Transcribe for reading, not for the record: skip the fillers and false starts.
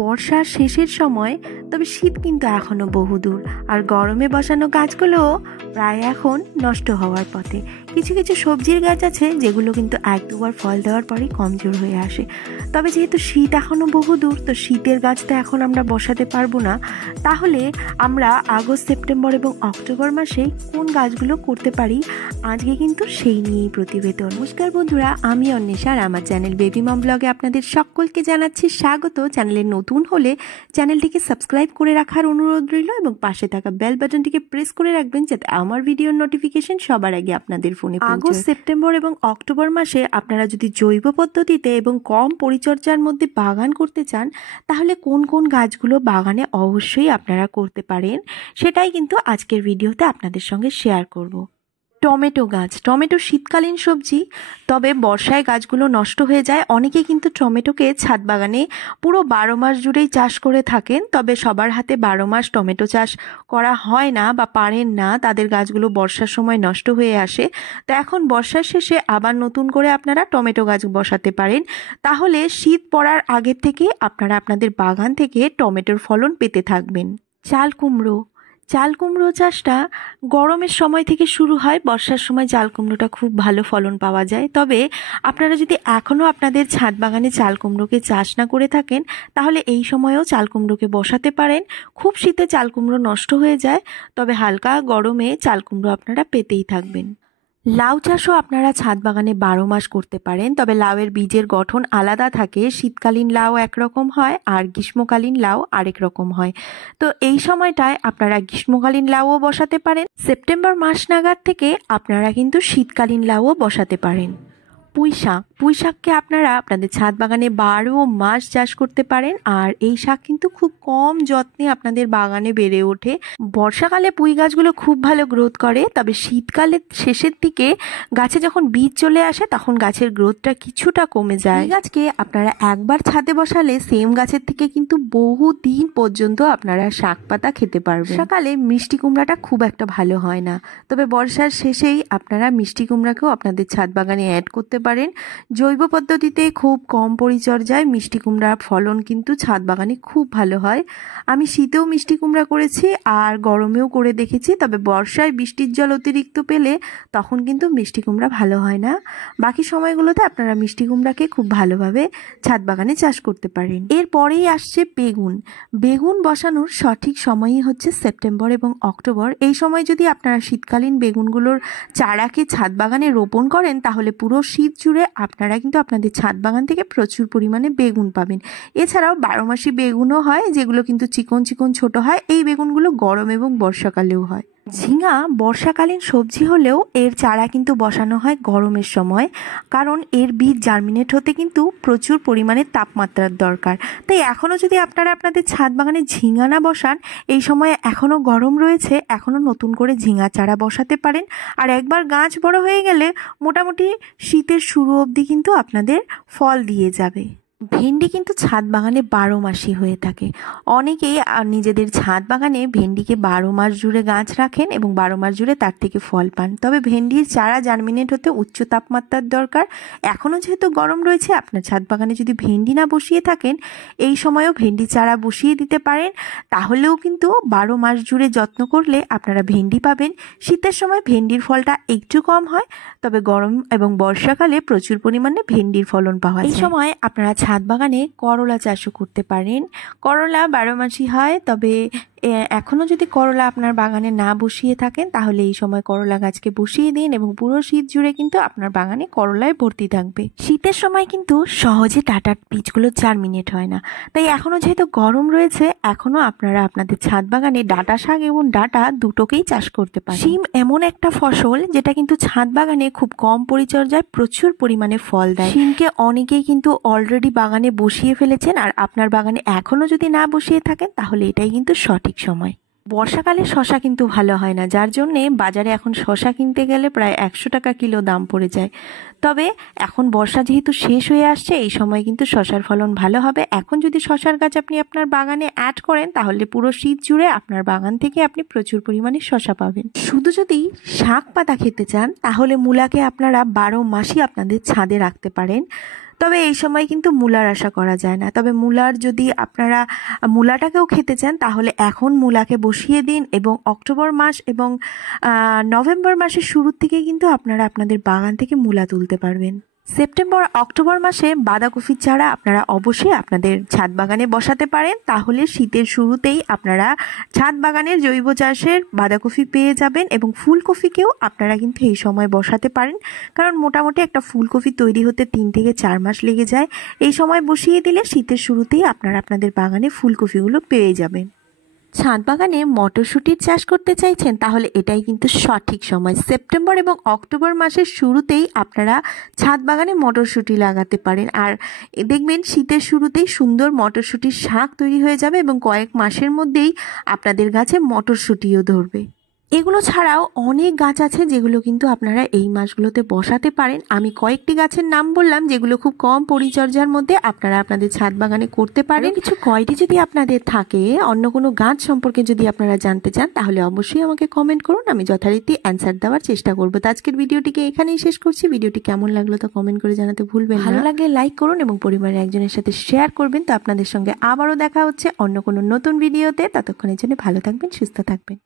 বর্ষার শেষের সময়, তবে শীত কিন্তু এখনো বহুদূর। আর গরমে বসানো গাছগুলো প্রায় এখন নষ্ট হওয়ার পথে। কিছু কিছু সবজির গাছ আছে যেগুলো কিন্তু এক দুবার ফল দেওয়ার পরই কমজোর হয়ে আসে। তবে যেহেতু শীত এখনো বহুদূর, তো শীতের গাছ তো এখন আমরা বসাতে পারবো না। তাহলে আমরা আগস্ট, সেপ্টেম্বর এবং অক্টোবর মাসে কোন গাছগুলো করতে পারি, আজকে কিন্তু সেই নিয়েই প্রতিবেদন। নমস্কার বন্ধুরা, আমি অন্বেষা আর আমার চ্যানেল বেবি মম ব্লগে আপনাদের সকলকে জানাচ্ছি স্বাগত। চ্যানেলে নতুন হলে চ্যানেলটিকে সাবস্ক্রাইব করে রাখার অনুরোধ রইল এবং পাশে থাকা বেল বাটনটিকে প্রেস করে রাখবেন যাতে আমার ভিডিওর নোটিফিকেশন সবার আগে আপনাদের ফোনে পৌঁছায়। আগস্ট, সেপ্টেম্বর এবং অক্টোবর মাসে আপনারা যদি জৈব পদ্ধতিতে এবং কম পরিচর্যার মধ্যে বাগান করতে চান, তাহলে কোন কোন গাছগুলো বাগানে অবশ্যই আপনারা করতে পারেন, সেটাই কিন্তু আজকের ভিডিওতে আপনাদের সঙ্গে শেয়ার করব। টমেটো গাছ। টমেটো শীতকালীন সবজি, তবে বর্ষায় গাছগুলো নষ্ট হয়ে যায়। অনেকে কিন্তু টমেটোকে ছাদ বাগানে পুরো 12 মাস জুড়েই চাষ করে থাকেন, তবে সবার হাতে 12 মাস টমেটো চাষ করা হয় না বা পারেন না, তাদের গাছগুলো বর্ষার সময় নষ্ট হয়ে আসে। তো এখন বর্ষার শেষে আবার নতুন করে আপনারা টমেটো গাছ বসাতে পারেন। তাহলে শীত পড়ার আগের থেকে আপনারা আপনাদের বাগান থেকে টমেটোর ফলন পেতে থাকবেন। চাল কুমড়ো। চাল কুমড়ো চাষটা গরমের সময় থেকে শুরু হয়। বর্ষার সময় চাল কুমড়োটা খুব ভালো ফলন পাওয়া যায়। তবে আপনারা যদি এখনও আপনাদের ছাদ বাগানে চাল কুমড়োকে চাষ না করে থাকেন, তাহলে এই সময়েও চাল কুমড়োকে বসাতে পারেন। খুব শীতে চাল কুমড়ো নষ্ট হয়ে যায়, তবে হালকা গরমে চাল কুমড়ো আপনারা পেতেই থাকবেন। লাউ চাষও আপনারা ছাদ বাগানে 12 মাস করতে পারেন, তবে লাউয়ের বীজের গঠন আলাদা থাকে। শীতকালীন লাউ একরকম হয় আর গ্রীষ্মকালীন লাউ আরেক রকম হয়। তো এই সময়টায় আপনারা গ্রীষ্মকালীন লাউও বসাতে পারেন। সেপ্টেম্বর মাস নাগাদ থেকে আপনারা কিন্তু শীতকালীন লাউও বসাতে পারেন। পুঁই শাক। পুঁই শাককে আপনারা আপনাদের ছাদ বাগানে 12 মাস চাষ করতে পারেন, আর এই শাক কিন্তু খুব কম যত্নে আপনাদের বাগানে বেড়ে ওঠে। বর্ষাকালে পুঁই গাছগুলো খুব ভালো গ্রোথ করে, তবে শীতকালের শেষের দিকে গাছে যখন বীজ চলে আসে তখন গাছের গ্রোথটা কিছুটা কমে যায়। এই গাছকে আপনারা একবার ছাদে বসালে সেম গাছের থেকে কিন্তু বহু দিন পর্যন্ত আপনারা শাক পাতা খেতে পারবেন। সকালে মিষ্টি কুমড়াটা খুব একটা ভালো হয় না, তবে বর্ষার শেষেই আপনারা মিষ্টি কুমড়াকেও আপনাদের ছাদ বাগানে অ্যাড করতে পারেন। জৈব পদ্ধতিতে খুব কম পরিচর্যায় মিষ্টি কুমড়ার ফলন কিন্তু ছাদ বাগানে খুব ভালো হয়। আমি শীতেও মিষ্টি কুমড়া করেছি আর গরমেও করে দেখেছি, তবে বর্ষায় বৃষ্টির জল অতিরিক্ত পেলে তখন কিন্তু মিষ্টি কুমড়া ভালো হয় না। বাকি সময়গুলোতে আপনারা মিষ্টি কুমড়াকে খুব ভালোভাবে ছাদ বাগানে চাষ করতে পারেন। এরপরেই আসছে বেগুন। বেগুন বসানোর সঠিক সময়ই হচ্ছে সেপ্টেম্বর এবং অক্টোবর। এই সময় যদি আপনারা শীতকালীন বেগুনগুলোর চারাকে ছাদ বাগানে রোপণ করেন, তাহলে পুরো শীত জুড়ে আপনারা কিন্তু আপনাদের ছাদ বাগান থেকে প্রচুর পরিমাণে বেগুন পাবেন। এছাড়াও 12 মাসি বেগুনও হয়, যেগুলো কিন্তু চিকন চিকন ছোট হয়। এই বেগুনগুলো গরম এবং বর্ষাকালেও হয়। ঝিঙা বর্ষাকালীন সবজি হলেও এর চারা কিন্তু বসানো হয় গরমের সময়, কারণ এর বীজ জার্মিনেট হতে কিন্তু প্রচুর পরিমাণে তাপমাত্রার দরকার। তাই এখনও যদি আপনারা আপনাদের ছাদ বাগানে ঝিঙা না বসান, এই সময় এখনও গরম রয়েছে, এখনও নতুন করে ঝিঙা চারা বসাতে পারেন। আর একবার গাছ বড় হয়ে গেলে মোটামুটি শীতের শুরু অবধি কিন্তু আপনাদের ফল দিয়ে যাবে। ভেন্ডি কিন্তু ছাদ বাগানে 12 মাসই হয়ে থাকে। অনেকেই নিজেদের ছাদ বাগানে ভেন্ডিকে 12 মাস জুড়ে গাছ রাখেন এবং 12 মাস জুড়ে তার থেকে ফল পান। তবে ভেন্ডির চারা জার্মিনেট হতে উচ্চ তাপমাত্রার দরকার। এখনও যেহেতু গরম রয়েছে, আপনার ছাদ বাগানে যদি ভেন্ডি না বসিয়ে থাকেন, এই সময়ও ভেন্ডি চারা বসিয়ে দিতে পারেন। তাহলেও কিন্তু 12 মাস জুড়ে যত্ন করলে আপনারা ভেন্ডি পাবেন। শীতের সময় ভেন্ডির ফলটা একটু কম হয়, তবে গরম এবং বর্ষাকালে প্রচুর পরিমাণে ভেন্ডির ফলন পাওয়া যায়। এই সময় আপনারা ছাদ বাগানে করলা চাষও করতে পারেন। করলা 12 মাসই হয়, তবে এখনও যদি করলা আপনার বাগানে না বসিয়ে থাকেন, তাহলে এই সময় করলা গাছকে বসিয়ে দিন এবং পুরো শীত জুড়ে কিন্তু আপনার বাগানে করলায় ভর্তি থাকবে। শীতের সময় কিন্তু সহজে ডাঁটার বীজগুলো জার্মিনেট হয় না, তাই এখনও যেহেতু গরম রয়েছে, এখনও আপনারা আপনাদের ছাদ বাগানে ডাঁটা শাক এবং ডাঁটা দুটোকেই চাষ করতে পারেন। শিম এমন একটা ফসল যেটা কিন্তু ছাদ বাগানে খুব কম পরিচর্যায় প্রচুর পরিমাণে ফল দেয়। শিমকে অনেকেই কিন্তু অলরেডি বাগানে বসিয়ে ফেলেছেন, আর আপনার বাগানে এখনও যদি না বসিয়ে থাকেন, তাহলে এটাই কিন্তু সঠিক সময়। বর্ষাকালে শশা কিন্তু ভালো হয় না, যার জন্যে বাজারে এখন শশা কিনতে গেলে প্রায় 100 টাকা কিলো দাম পড়ে যায়। তবে এখন বর্ষা যেহেতু শেষ হয়ে আসছে, এই সময় কিন্তু শশার ফলন ভালো হবে। এখন যদি শশার গাছ আপনি আপনার বাগানে অ্যাড করেন, তাহলে পুরো শীত জুড়ে আপনার বাগান থেকে আপনি প্রচুর পরিমাণে শশা পাবেন। শুধু যদি শাক পাতা খেতে চান, তাহলে মূলাকে আপনারা 12 মাসই আপনাদের ছাদে রাখতে পারেন। তবে এই সময় কিন্তু মূলার আশা করা যায় না। তবে মূলার যদি আপনারা মূলাটাকেও খেতে চান তাহলে এখন মূলাকে বসিয়ে দিন, এবং অক্টোবর মাস এবং নভেম্বর মাসের শুরুর থেকে কিন্তু আপনারা আপনাদের বাগান থেকে মূলা তুলতে পারবেন। সেপ্টেম্বর অক্টোবর মাসে বাঁধাকপির চারা আপনারা অবশ্যই আপনাদের ছাদ বাগানে বসাতে পারেন, তাহলে শীতের শুরুতেই আপনারা ছাদ বাগানের জৈব চাষের বাঁধাকপি পেয়ে যাবেন। এবং ফুলকপিকেও আপনারা কিন্তু এই সময় বসাতে পারেন, কারণ মোটামুটি একটা ফুলকপি তৈরি হতে 3 থেকে 4 মাস লেগে যায়। এই সময় বসিয়ে দিলে শীতের শুরুতেই আপনারা আপনাদের বাগানে ফুলকপিগুলো পেয়ে যাবেন। ছাদ বাগানে মটরশুঁটির চাষ করতে চাইছেন তাহলে এটাই কিন্তু সঠিক সময়। সেপ্টেম্বর এবং অক্টোবর মাসের শুরুতেই আপনারা ছাদ বাগানে মটরশুঁটি লাগাতে পারেন, আর দেখবেন শীতের শুরুতেই সুন্দর মটরশুঁটির শাক তৈরি হয়ে যাবে এবং কয়েক মাসের মধ্যেই আপনাদের গাছে মটরশুঁটিও ধরবে। এগুলো ছাড়াও অনেক গাছ আছে যেগুলো কিন্তু আপনারা এই মাসগুলোতে বসাতে পারেন। আমি কয়েকটি গাছের নাম বললাম যেগুলো খুব কম পরিচর্যার মধ্যে আপনারা আপনাদের ছাদ বাগানে করতে পারেন। কিছু কোয়েরি যদি আপনাদের থাকে, অন্য কোনো গাছ সম্পর্কে যদি আপনারা জানতে চান, তাহলে অবশ্যই আমাকে কমেন্ট করুন, আমি যথারীতি অ্যান্সার দেওয়ার চেষ্টা করবো। তো আজকের ভিডিওটিকে এখানেই শেষ করছি। ভিডিওটি কেমন লাগলো তা কমেন্ট করে জানাতে ভুলবেন না। ভালো লাগলে লাইক করুন এবং পরিবারের একজনের সাথে শেয়ার করবেন। তো আপনাদের সঙ্গে আবারও দেখা হচ্ছে অন্য কোনো নতুন ভিডিওতে। ততক্ষণের জন্য ভালো থাকবেন, সুস্থ থাকবেন।